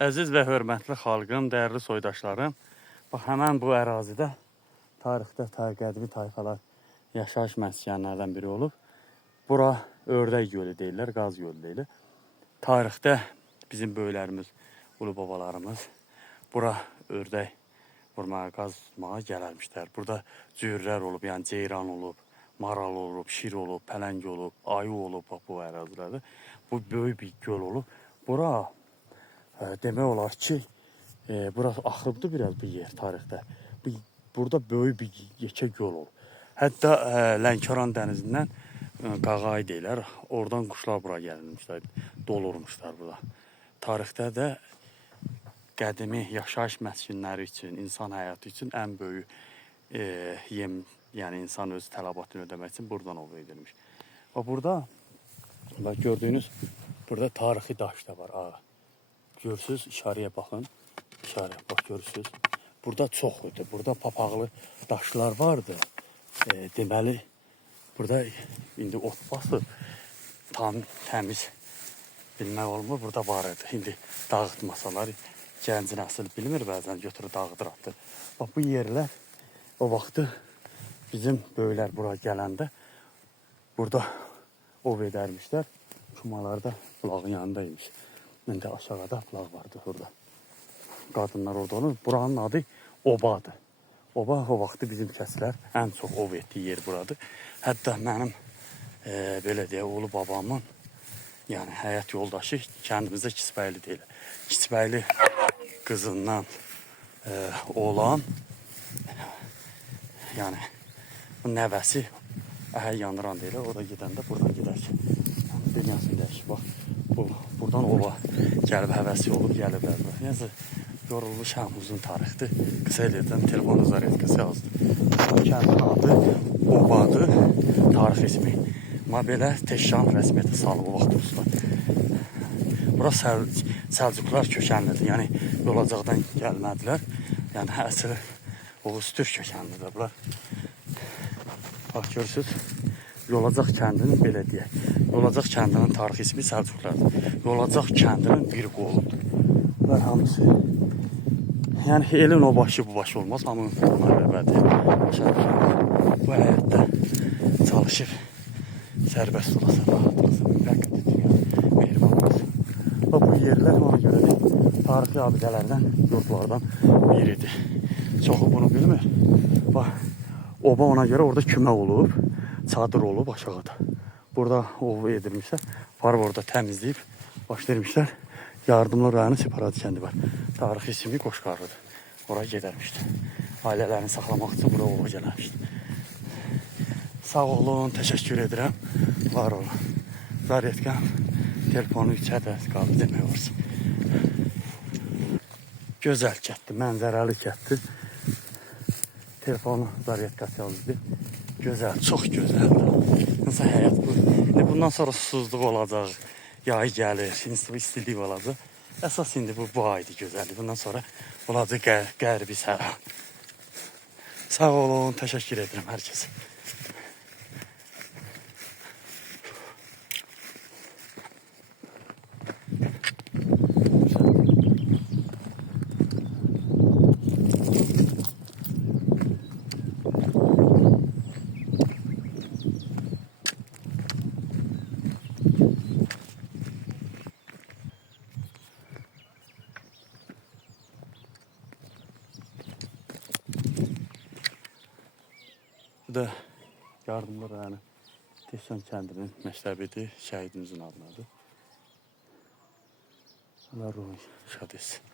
Əziz və hörmətli xalqım, dəyərli soydaşlarım, bax, həmən bu ərazidə tarixdə qədimi tayfalar yaşayış məskənlərdən biri olub. Bura Ördək gölü deyirlər, qaz gölü deyirlər. Tarixdə bizim böyüklərimiz, ulu babalarımız bura ördək vurmağa, qaz tutmağa gəlmişlər. Burada cüyürlər olub, yəni ceyran olub, maral olub, şir olub, pələng olub, ayı olub bax, bu ərazilərdə. Bu böyük bir göl olub. Bura demək olar ki, burası axırıbdır biraz bir yer tarixdə. Burada böyük bir yekə göl olub. Hətta Lənkəran dənizindən Qağayı deyilər. Oradan quşlar bura gəlmişlər, dolurmuşlar burada. Tarixdə də qədimi yaşayış məskunləri üçün, insan həyatı üçün ən böyük yem, yəni insan öz tələbatını ödəmək üçün buradan ov edilmiş. Və burada, bax, gördüyünüz, burada tarixi daş da var. Görürsünüz, işarəyə baxın. İşarə, bax, görürsünüz. Burada çox idi. Burada papaqlı daşlar vardı. Deməli, burada indi ot basıb, tam təmiz bilmək olmur. Burada var idi. İndi dağıtmasalar, gənc nəsil bilmir, bəzən götürür, dağıdır, atır. Bax, bu yerlər o vaxtı bizim böyüklər bura gələndə burada ov edərmişlər. Kumalarda bulağın yanındaymış. İndi aşağıda bulaq vardı orada. Qadınlar orada olur. Buranın adı Obadır. Oba o vaxtı bizim kəslər ən çox ov etdiyi yer buradır. Hətta mənim belə deyə oğlu babamın, yəni həyat yoldaşı kəndimizdə Kisbəyli deyil. Kisbəyli qızından olan, yəni bu nəvəsi Əhəy Yandıran deyirlər. O da gedəndə buradan gedər ki, dünyasını dəyişir. Bax, buradan ova gəlib, həvəsi olub gəliblər. Nəsə, yorulmuşam, uzun tarixdir. Qısa eləyəcəm, telefon zaryadkası yazdı. Kəndin adı Obadır, tarix ismi. Amma belə Teşşan rəsmiyyətə salıb o vaxt usta. Bura Səlcuqlar kökənlidir, yəni Yolacaqdan gəlmədilər. Yəni əsl Oğuz Türk kökənlidir bunlar. Bax, görürsünüz, Yolacaq kəndinin, belə deyək, Yolacaq kəndinin tarix ismi Səlcuqlardır. Yolacaq kəndinin bir qoludur. Bunlar hamısı, yəni elin o başı bu başı olmaz, hamının məbədir. Bu həyətdə çalışır, sərbəst olasa, rahat olasa, müvəqqət üçün, mehriban olasa. Bu yerlər ona görə də tarixi abidələrdən, yurtlardan biridir. Çoxu bunu bilmir. Bax, Oba ona görə orada kümək olub, çadır olub aşağıda. Burada ov edilmişlər, varıb orada təmizləyib, başlayırmışlar. Yardımlı rayonu Separat kəndi var. Tarixi ismi Qoşqarlıdır. Oraya gedərmişdi. Ailələrini saxlamaq üçün bura ova gəlmişdi. Sağ olun, təşəkkür edirəm. Var olun. Zaryadkan telefonu içədə qaldı demək olursun. Gözəl kətdir, mənzərəli kətdir. Telefonu zaryadkası yazdı. Gözəl, çox gözəldir. Nəsə həyat bu. Bundan sonra susuzluq olacaq, yay gəlir, istilik olacaq. Əsas indi bu aydır gözəldir. Bundan sonra olacaq qərbi sərhan. Sağ olun, təşəkkür edirəm hər kəsə. Bu da Yardımlı rayonu Teşşan kəndinin məktəbidir, şəhidimizin adınadır. Allah ruhu şad etsin.